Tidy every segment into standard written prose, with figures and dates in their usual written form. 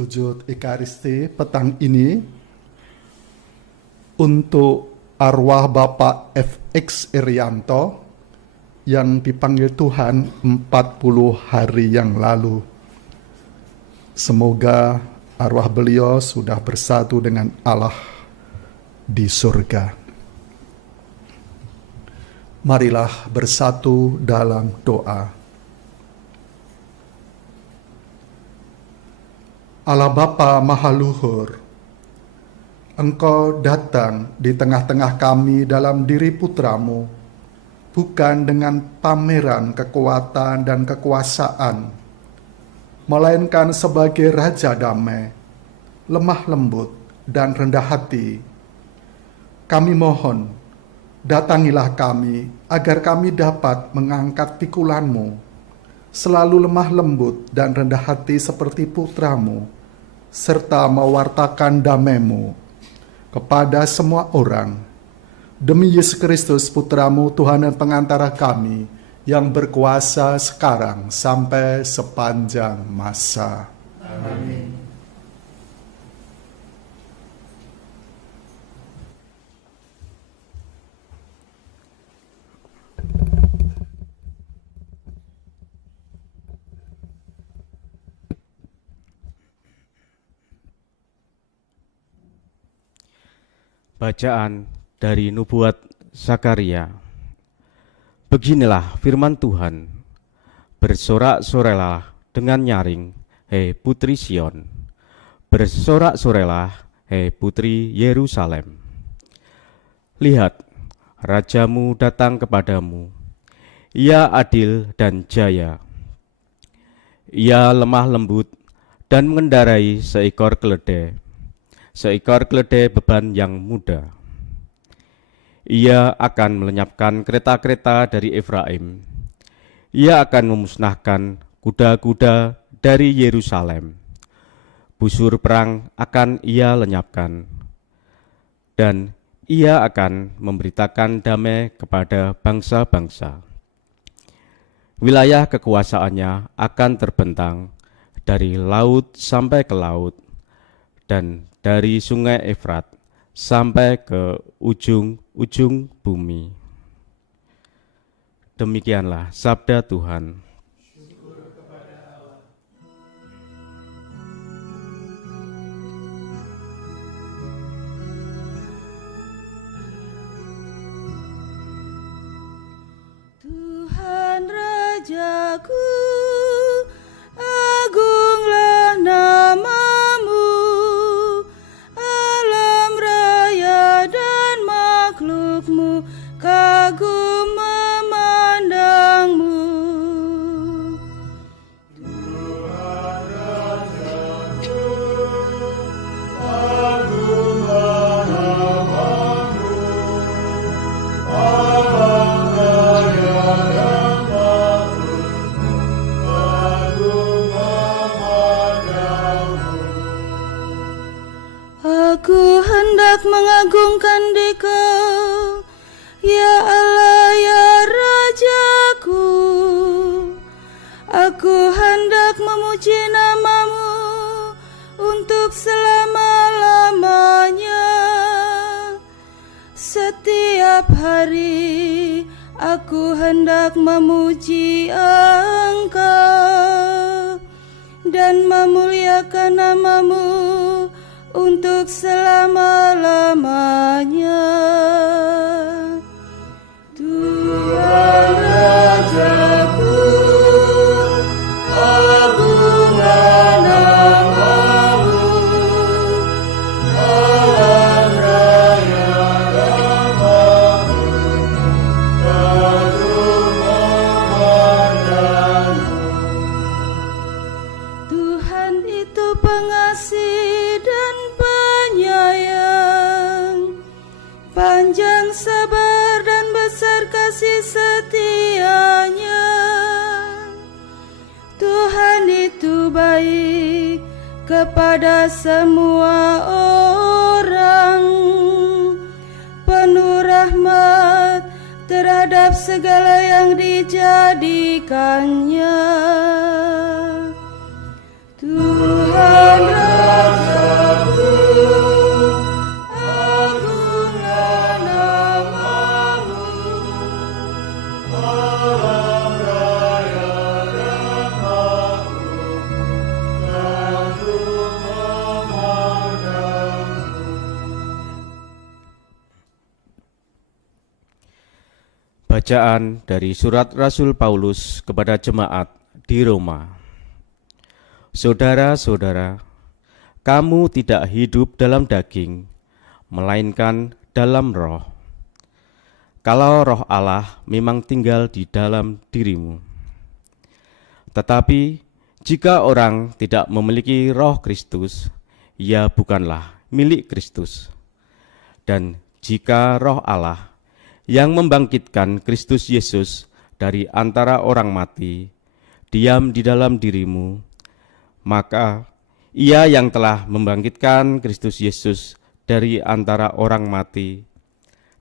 wujud Ekaristi petang ini untuk arwah Bapak FX Irianto yang dipanggil Tuhan 40 hari yang lalu. Semoga arwah beliau sudah bersatu dengan Allah di surga. Marilah bersatu dalam doa. Allah Bapa Maha Luhur, Engkau datang di tengah-tengah kami dalam diri putramu, bukan dengan pameran kekuatan dan kekuasaan, melainkan sebagai Raja Damai, lemah lembut dan rendah hati. Kami mohon, datangilah kami agar kami dapat mengangkat pikulanmu, selalu lemah lembut dan rendah hati seperti putramu, serta mewartakan damai-Mu kepada semua orang. Demi Yesus Kristus putramu, Tuhan dan pengantara kami, yang berkuasa sekarang sampai sepanjang masa. Amin. Bacaan dari Nubuat Zakaria. Beginilah firman Tuhan, bersorak-sorailah dengan nyaring, hei putri Sion, bersorak-sorailah, hei putri Yerusalem. Lihat, rajamu datang kepadamu, ia adil dan jaya. Ia lemah lembut dan mengendarai seekor keledai beban yang muda. Ia akan melenyapkan kereta-kereta dari Efraim. Ia akan memusnahkan kuda-kuda dari Yerusalem. Busur perang akan ia lenyapkan. Dan ia akan memberitakan damai kepada bangsa-bangsa. Wilayah kekuasaannya akan terbentang dari laut sampai ke laut, dan dari sungai Efrat sampai ke ujung-ujung bumi. Demikianlah sabda Tuhan. Tuhan Rajaku, agunglah nama-Mu. Kagum memandang-Mu. Tuhan Rajaku, agunglah nama-Mu. Alam raya dan makhluk-Mu, kagum memandang-Mu. Aku hendak mengagungkan Dikau, ya Allah, ya Rajaku. Aku hendak memuji nama-Mu untuk selama-lamanya. Setiap hari aku hendak memuji Engkau dan memuliakan nama-Mu untuk selama-lamanya. Tuhan Rajaku, agunglah nama-Mu. Alam raya dan makhluk-Mu, kagum memandang-Mu. Tuhan itu pengasih dan penyayang, panjang sabar dan besar kasih setianya. Tuhan itu baik kepada semua orang, penuh rahmat terhadap segala yang dijadikannya. Tuhan Bacaan dari surat Rasul Paulus kepada jemaat di Roma. Saudara-saudara, kamu tidak hidup dalam daging, melainkan dalam roh. Kalau roh Allah memang tinggal di dalam dirimu. Tetapi jika orang tidak memiliki roh Kristus, ia bukanlah milik Kristus. Dan jika roh Allah yang membangkitkan Kristus Yesus dari antara orang mati diam di dalam dirimu, maka ia yang telah membangkitkan Kristus Yesus dari antara orang mati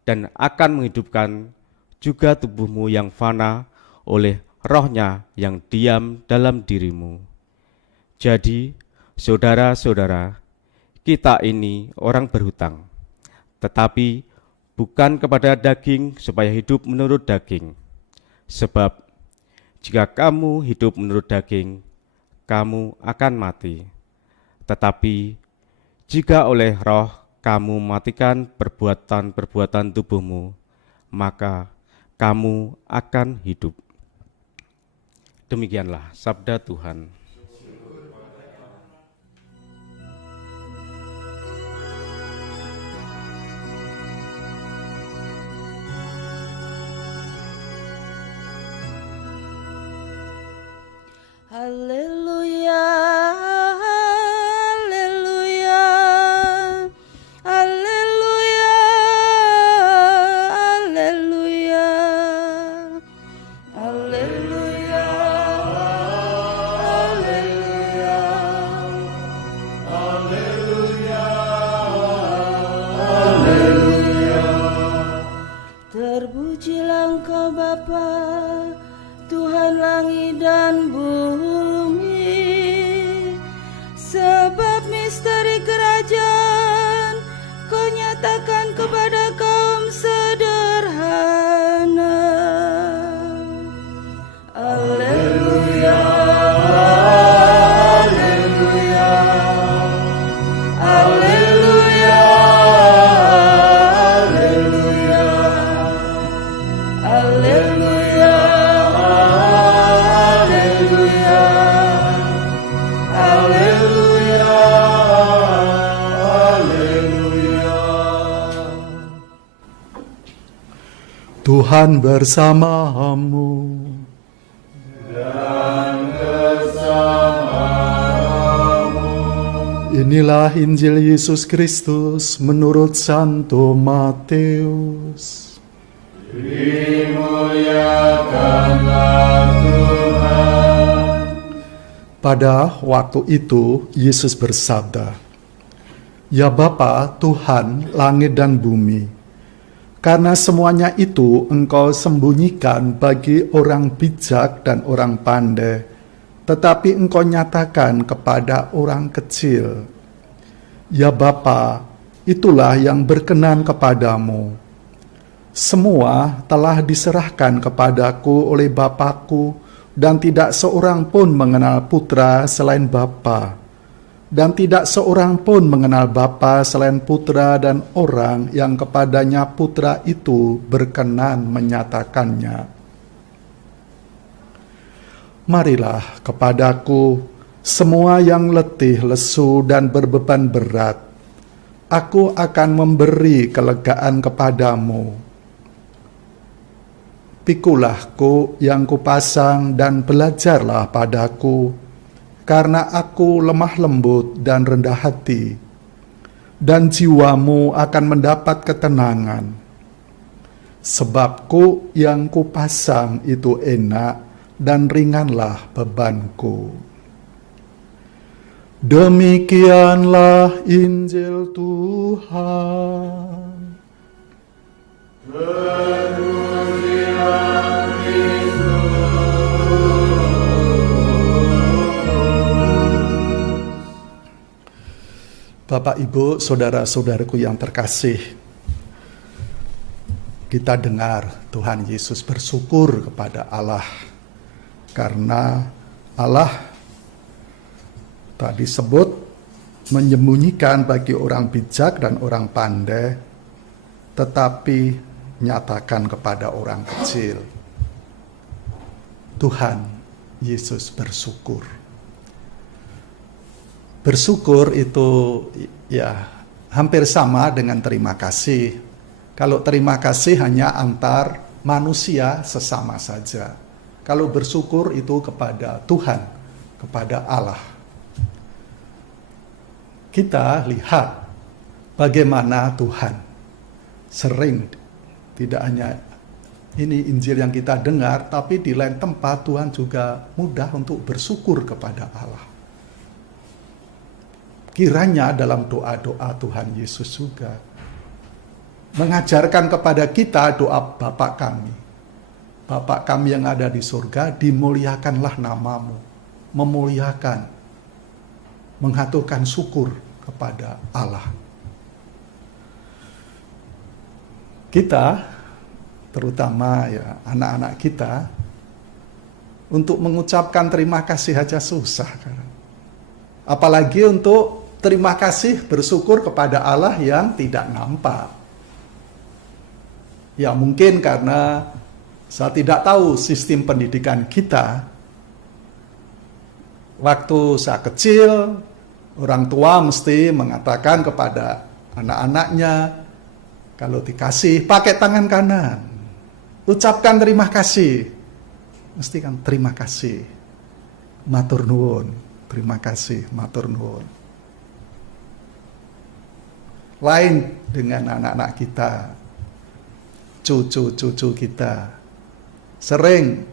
dan akan menghidupkan juga tubuhmu yang fana oleh rohnya yang diam dalam dirimu. Jadi, saudara-saudara, kita ini orang berhutang, tetapi bukan kepada daging supaya hidup menurut daging. Sebab, jika kamu hidup menurut daging, kamu akan mati. Tetapi, jika oleh roh kamu matikan perbuatan-perbuatan tubuhmu, maka kamu akan hidup. Demikianlah sabda Tuhan. Haleluya, haleluya, haleluya, haleluya, haleluya, haleluya, haleluya. Terpujilah Engkau Bapa, Tuhan langit dan bumi, sebab misteri kerajaan Kau nyatakan kepada kaum sederhana. Haleluya, haleluya, haleluya, haleluya, haleluya. Tuhan bersamamu. Inilah Injil Yesus Kristus menurut Santo Matius. Pada waktu itu Yesus bersabda, "Ya Bapa, Tuhan langit dan bumi, karena semuanya itu Engkau sembunyikan bagi orang bijak dan orang pandai, tetapi Engkau nyatakan kepada orang kecil. Ya Bapa, itulah yang berkenan kepadamu. Semua telah diserahkan kepadaku oleh Bapakku, dan tidak seorang pun mengenal Putra selain Bapa, dan tidak seorang pun mengenal Bapa selain Putra dan orang yang kepadanya Putra itu berkenan menyatakannya. Marilah kepadaku semua yang letih, lesu, dan berbeban berat. Aku akan memberi kelegaan kepadamu. Pikulah ku yang kupasang dan belajarlah padaku, karena aku lemah lembut dan rendah hati, dan jiwamu akan mendapat ketenangan. Sebab ku yang kupasang itu enak, dan ringanlah bebanku." Demikianlah Injil Tuhan. Bapak, Ibu, saudara-saudaraku yang terkasih, kita dengar Tuhan Yesus bersyukur kepada Allah karena Allah tadi disebut menyembunyikan bagi orang bijak dan orang pandai, tetapi nyatakan kepada orang kecil. Tuhan Yesus bersyukur. Bersyukur itu ya hampir sama dengan terima kasih. Kalau terima kasih hanya antar manusia sesama saja. Kalau bersyukur itu kepada Tuhan, kepada Allah. Kita lihat bagaimana Tuhan sering, tidak hanya ini Injil yang kita dengar, tapi di lain tempat Tuhan juga mudah untuk bersyukur kepada Allah. Kiranya dalam doa-doa Tuhan Yesus juga mengajarkan kepada kita doa Bapa kami. Bapa kami yang ada di surga, dimuliakanlah namamu. Memuliakan, mengaturkan syukur kepada Allah. Kita, terutama ya anak-anak kita, untuk mengucapkan terima kasih aja susah. Apalagi untuk terima kasih bersyukur kepada Allah yang tidak nampak. Ya mungkin karena saya tidak tahu sistem pendidikan kita. Waktu saya kecil, orang tua mesti mengatakan kepada anak-anaknya, kalau dikasih, pakai tangan kanan. Ucapkan terima kasih. Mesti kan terima kasih. Matur nuwun. Terima kasih. Matur nuwun. Lain dengan anak-anak kita. Cucu-cucu kita. Sering.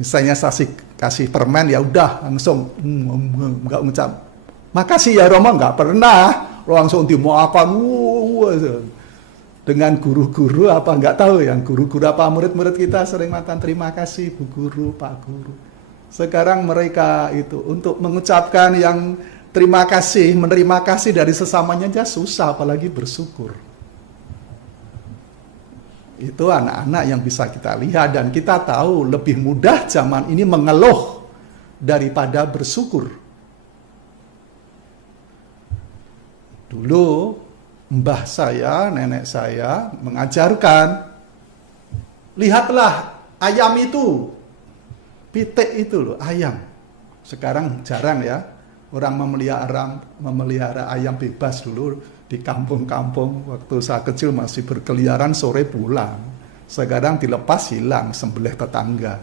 Misalnya saya kasih permen, ya udah langsung. Enggak ngucap. Makasih ya Romo, enggak pernah. Langsung dimakan. Dengan guru-guru apa enggak tahu, yang guru-guru apa murid-murid kita sering mengatakan terima kasih Bu Guru, Pak Guru. Sekarang mereka itu untuk mengucapkan yang terima kasih, menerima kasih dari sesamanya aja susah, apalagi bersyukur. Itu anak-anak yang bisa kita lihat dan kita tahu lebih mudah zaman ini mengeluh daripada bersyukur. Dulu mbah saya, nenek saya mengajarkan, lihatlah ayam itu, pitik itu loh, ayam. Sekarang jarang ya, orang memelihara ayam bebas. Dulu di kampung-kampung, waktu saya kecil masih berkeliaran, sore pulang. Sekarang dilepas hilang, sembelih tetangga.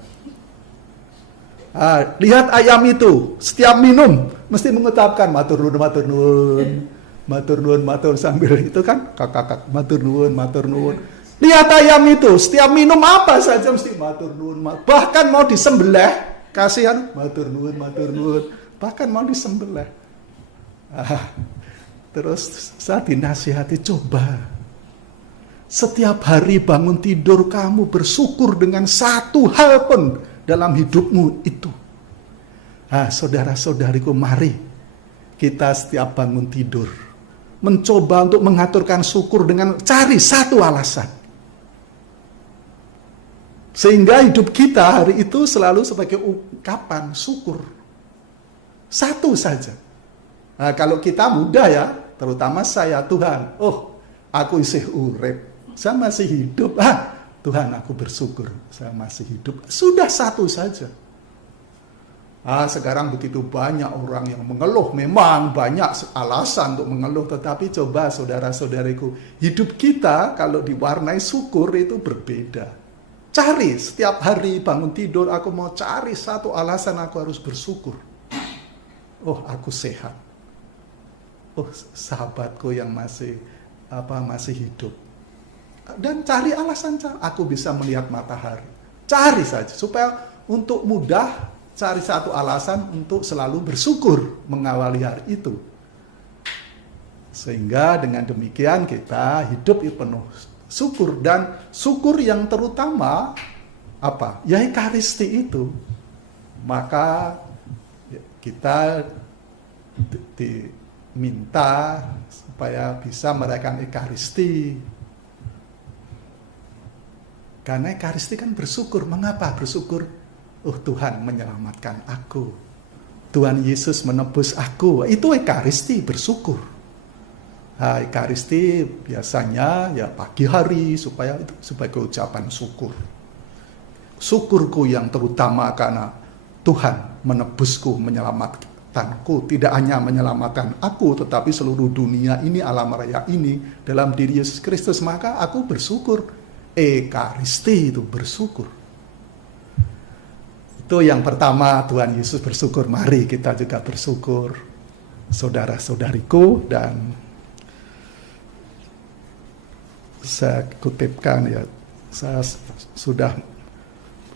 Lihat ayam itu, setiap minum, mesti mengucapkan, matur nuwun, matur nuwun. Matur nuwun, matur sambil itu kan kakak matur nuwun, matur nuwun. Lihat ayam itu, setiap minum apa saja mesti matur nuwun, bahkan mau disembelih, kasihan matur nuwun, matur nuwun, bahkan mau disembelih. Terus saya dinasihati, coba setiap hari bangun tidur kamu bersyukur dengan satu hal pun dalam hidupmu itu. Saudara-saudariku, mari kita setiap bangun tidur mencoba untuk mengaturkan syukur dengan cari satu alasan. Sehingga hidup kita hari itu selalu sebagai ungkapan syukur. Satu saja. Kalau kita mudah ya, terutama saya, Tuhan, aku isih urip, saya masih hidup. Tuhan, aku bersyukur, saya masih hidup. Sudah satu saja. Sekarang begitu banyak orang yang mengeluh, memang banyak alasan untuk mengeluh, tetapi coba saudara-saudariku, hidup kita kalau diwarnai syukur itu berbeda. Cari setiap hari bangun tidur, aku mau cari satu alasan aku harus bersyukur. Aku sehat. Sahabatku yang masih hidup. Dan cari alasan, aku bisa melihat matahari. Cari saja supaya untuk mudah cari satu alasan untuk selalu bersyukur mengawali hari itu. Sehingga dengan demikian kita hidup penuh syukur, dan syukur yang terutama apa? Ya Ekaristi itu. Maka kita diminta supaya bisa merayakan Ekaristi. Karena Ekaristi kan bersyukur. Mengapa bersyukur? Tuhan menyelamatkan aku. Tuhan Yesus menebus aku. Itu Ekaristi, bersyukur. Ekaristi biasanya ya pagi hari supaya itu sebagai ucapan syukur. Syukurku yang terutama karena Tuhan menebusku, menyelamatkanku, tidak hanya menyelamatkan aku, tetapi seluruh dunia ini, alam raya ini dalam diri Yesus Kristus, maka aku bersyukur. Ekaristi itu bersyukur. Itu yang pertama, Tuhan Yesus bersyukur. Mari kita juga bersyukur, saudara-saudariku. Dan saya kutipkan ya, saya sudah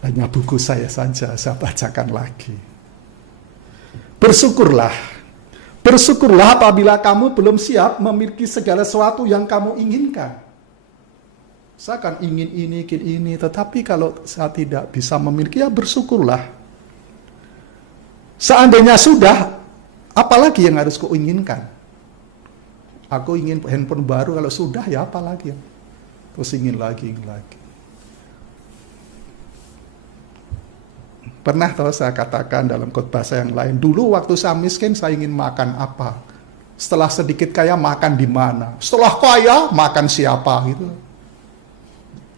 hanya buku saya saja, saya bacakan lagi. Bersyukurlah. Bersyukurlah apabila kamu belum siap memiliki segala sesuatu yang kamu inginkan. Saya kan ingin ini, tetapi kalau saya tidak bisa memiliki, ya bersyukurlah. Seandainya sudah, apalagi yang harus kuinginkan? Aku ingin handphone baru, kalau sudah ya apalagi? Terus ingin lagi. Pernah tahu saya katakan dalam khotbah saya yang lain, dulu waktu saya miskin saya ingin makan apa? Setelah sedikit kaya makan di mana? Setelah kaya makan siapa gitu.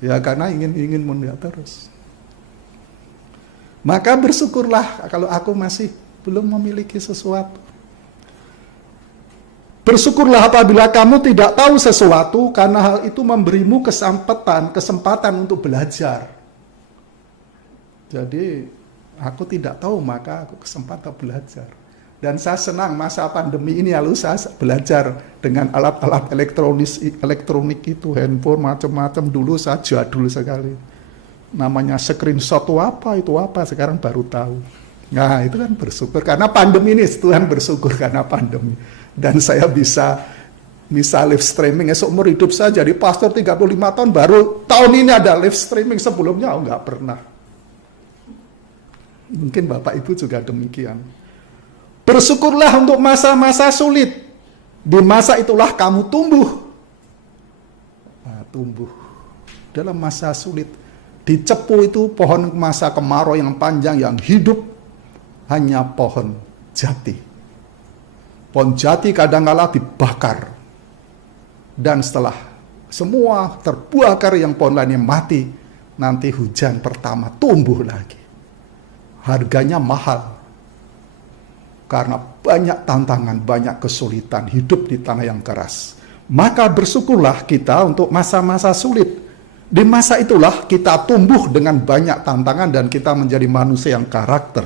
Ya karena ingin melihat terus. Maka bersyukurlah kalau aku masih belum memiliki sesuatu. Bersyukurlah apabila kamu tidak tahu sesuatu, karena hal itu memberimu kesempatan untuk belajar. Jadi aku tidak tahu, maka aku kesempatan belajar. Dan saya senang masa pandemi ini, lalu saya belajar dengan alat-alat elektronik itu, handphone macam-macam. Dulu saya jadul sekali. Namanya screenshot itu apa, sekarang baru tahu. Nah itu kan bersyukur, karena pandemi ini, Tuhan bersyukur karena pandemi. Dan saya bisa live streaming, seumur hidup saya jadi pastor 35 tahun, baru tahun ini ada live streaming, sebelumnya nggak pernah. Mungkin Bapak Ibu juga demikian. Bersyukurlah untuk masa-masa sulit. Di masa itulah kamu tumbuh. Tumbuh. Dalam masa sulit. Di Cepu itu pohon masa kemarau yang panjang, yang hidup hanya pohon jati. Pohon jati kadang-kala dibakar. Dan setelah semua terbakar yang pohon lainnya mati, nanti hujan pertama tumbuh lagi. Harganya mahal. Karena banyak tantangan, banyak kesulitan, hidup di tanah yang keras. Maka bersyukurlah kita untuk masa-masa sulit. Di masa itulah kita tumbuh dengan banyak tantangan dan kita menjadi manusia yang karakter.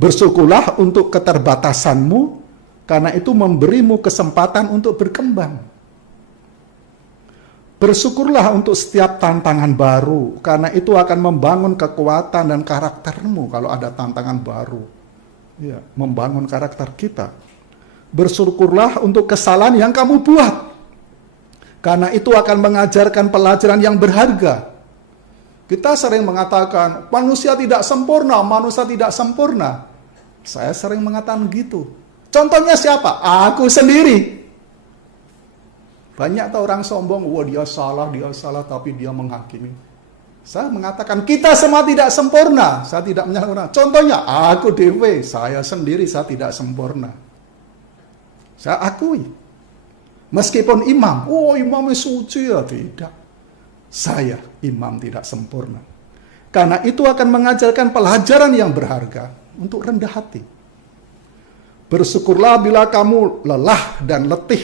Bersyukurlah untuk keterbatasanmu, karena itu memberimu kesempatan untuk berkembang. Bersyukurlah untuk setiap tantangan baru, karena itu akan membangun kekuatan dan karaktermu kalau ada tantangan baru. Ya, membangun karakter kita. Bersyukurlah untuk kesalahan yang kamu buat, karena itu akan mengajarkan pelajaran yang berharga. Kita sering mengatakan, manusia tidak sempurna, manusia tidak sempurna. Saya sering mengatakan gitu. Contohnya siapa? Aku sendiri. Banyak orang sombong, wah dia salah, tapi dia menghakimi. Saya mengatakan kita semua tidak sempurna, saya tidak menyalahkan. Contohnya aku dewe, saya sendiri saya tidak sempurna. Saya akui. Meskipun imam, imamnya suci ya, tidak. Saya imam tidak sempurna. Karena itu akan mengajarkan pelajaran yang berharga untuk rendah hati. Bersyukurlah bila kamu lelah dan letih,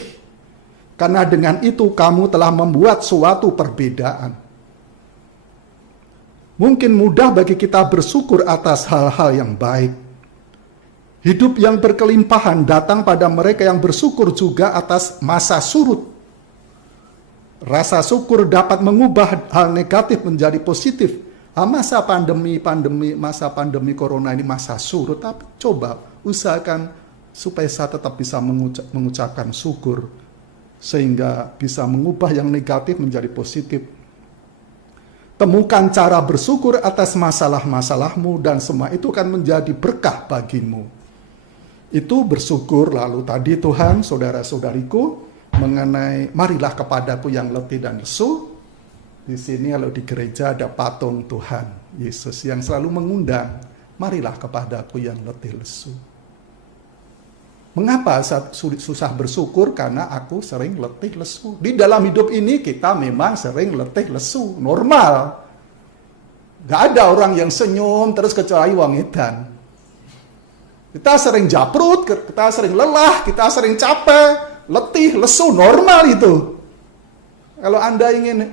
karena dengan itu kamu telah membuat suatu perbedaan. Mungkin mudah bagi kita bersyukur atas hal-hal yang baik. Hidup yang berkelimpahan datang pada mereka yang bersyukur juga atas masa surut. Rasa syukur dapat mengubah hal negatif menjadi positif. Masa masa pandemi corona ini masa surut, tapi coba usahakan supaya saya tetap bisa mengucapkan syukur, sehingga bisa mengubah yang negatif menjadi positif. Temukan cara bersyukur atas masalah-masalahmu dan semua itu akan menjadi berkah bagimu. Itu bersyukur. Lalu tadi Tuhan, saudara-saudariku, mengenai marilah kepadaku yang letih dan lesu. Di sini kalau di gereja ada patung Tuhan Yesus yang selalu mengundang, marilah kepadaku yang letih lesu. Mengapa saya susah bersyukur? Karena aku sering letih lesu. Di dalam hidup ini kita memang sering letih lesu, normal. Gak ada orang yang senyum terus kecuali wong edan. Kita sering japrut, kita sering lelah, kita sering capek, letih, lesu, normal itu. Kalau Anda ingin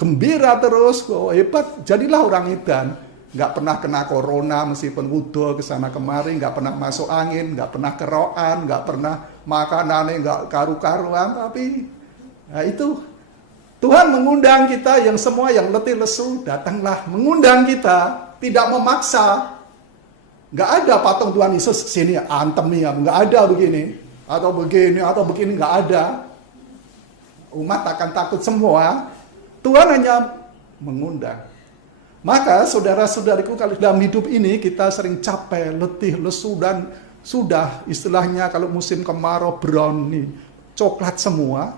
gembira terus, hebat, jadilah orang edan. Nggak pernah kena corona meskipun udah kesana kemari, nggak pernah masuk angin, nggak pernah keroan, nggak pernah makanannya nggak karu-karuan, tapi nah itu Tuhan mengundang kita yang semua yang letih lesu, datanglah, mengundang kita, tidak memaksa. Nggak ada patung Tuhan Yesus sini antem ya, nggak ada begini atau begini nggak ada. Umat akan takut semua. Tuhan hanya mengundang. Maka saudara-saudariku, kalau dalam hidup ini kita sering capek, letih, lesu, dan sudah istilahnya kalau musim kemarau brown nih, coklat semua,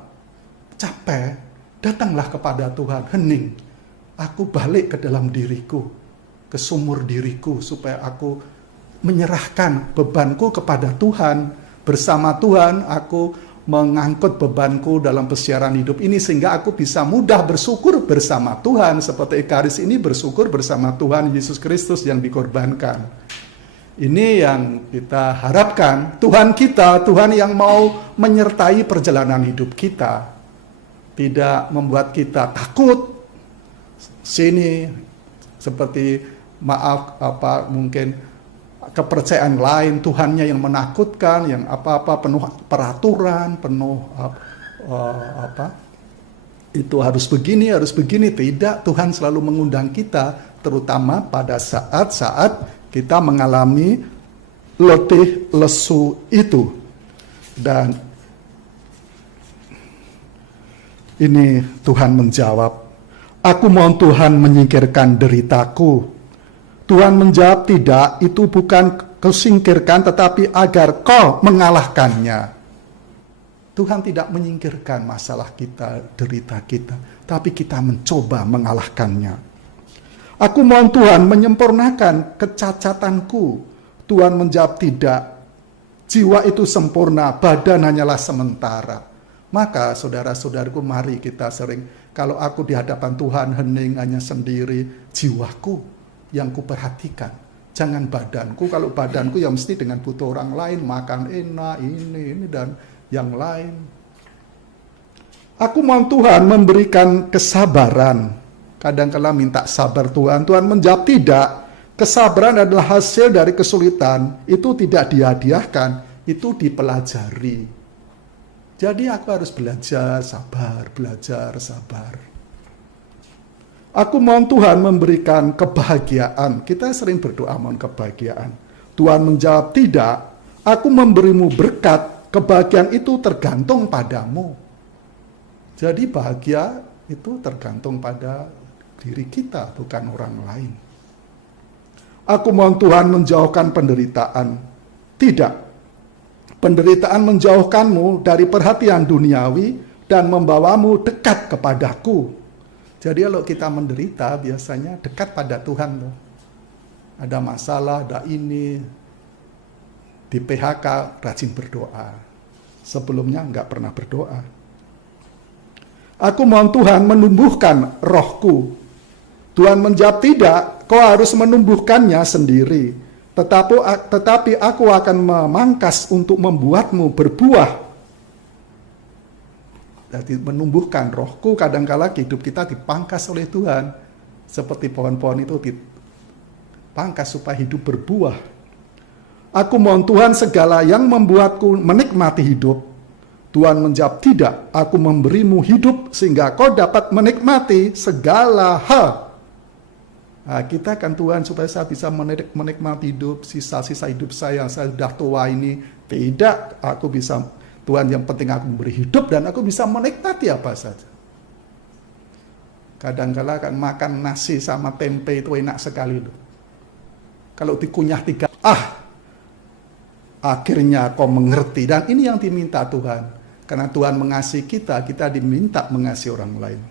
capek, datanglah kepada Tuhan, hening. Aku balik ke dalam diriku, ke sumur diriku, supaya aku menyerahkan bebanku kepada Tuhan. Bersama Tuhan, aku mengangkut bebanku dalam pesiaran hidup ini sehingga aku bisa mudah bersyukur bersama Tuhan seperti Ekaris ini bersyukur bersama Tuhan Yesus Kristus yang dikorbankan. Ini yang kita harapkan, Tuhan kita, Tuhan yang mau menyertai perjalanan hidup kita. Tidak membuat kita takut sini seperti mungkin kepercayaan lain, Tuhannya yang menakutkan, yang apa-apa penuh peraturan, penuh itu harus begini, tidak. Tuhan selalu mengundang kita, terutama pada saat-saat kita mengalami letih lesu itu. Dan ini Tuhan menjawab, aku mohon Tuhan menyingkirkan deritaku. Tuhan menjawab, tidak, itu bukan kau singkirkan, tetapi agar kau mengalahkannya. Tuhan tidak menyingkirkan masalah kita, derita kita, tapi kita mencoba mengalahkannya. Aku mohon Tuhan menyempurnakan kecacatanku. Tuhan menjawab, tidak, jiwa itu sempurna, badan hanyalah sementara. Maka saudara-saudaraku, mari kita sering, kalau aku di hadapan Tuhan hening hanya sendiri, jiwaku yang kuperhatikan, jangan badanku. Kalau badanku ya mesti dengan butuh orang lain, makan enak, ini dan yang lain. Aku mohon Tuhan memberikan kesabaran. Kadang-kala minta sabar Tuhan, Tuhan menjawab tidak. Kesabaran adalah hasil dari kesulitan, itu tidak dihadiahkan, itu dipelajari. Jadi aku harus belajar sabar. Aku mohon Tuhan memberikan kebahagiaan. Kita sering berdoa mohon kebahagiaan. Tuhan menjawab, tidak. Aku memberimu berkat. Kebahagiaan itu tergantung padamu. Jadi bahagia itu tergantung pada diri kita, bukan orang lain. Aku mohon Tuhan menjauhkan penderitaan. Tidak. Penderitaan menjauhkanmu dari perhatian duniawi dan membawamu dekat kepadaku. Jadi kalau kita menderita biasanya dekat pada Tuhan tuh. Ada masalah, ada ini. Di PHK rajin berdoa. Sebelumnya enggak pernah berdoa. Aku mohon Tuhan menumbuhkan rohku. Tuhan menjawab tidak, kau harus menumbuhkannya sendiri. Tetapi aku akan memangkas untuk membuatmu berbuah. Jadi menumbuhkan rohku, kadangkala hidup kita dipangkas oleh Tuhan. Seperti pohon-pohon itu dipangkas supaya hidup berbuah. Aku mohon Tuhan segala yang membuatku menikmati hidup. Tuhan menjawab tidak, aku memberimu hidup sehingga kau dapat menikmati segala hal. Nah, kita kan Tuhan supaya saya bisa menikmati hidup, sisa-sisa hidup saya sudah tua ini. Tidak, aku bisa... Tuhan yang penting aku memberi hidup dan aku bisa menikmati apa saja. Kadang-kala kan makan nasi sama tempe itu enak sekali loh. Kalau dikunyah 3, akhirnya kau mengerti. Dan ini yang diminta Tuhan. Karena Tuhan mengasihi kita, kita diminta mengasihi orang lain.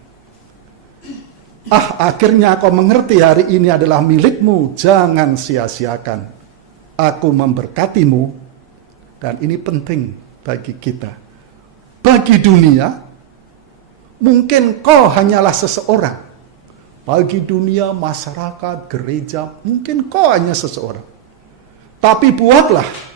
Akhirnya kau mengerti hari ini adalah milikmu, jangan sia-siakan. Aku memberkatimu. Dan ini penting bagi kita. Bagi dunia, mungkin kau hanyalah seseorang. Bagi dunia, masyarakat, gereja, mungkin kau hanya seseorang. Tapi buatlah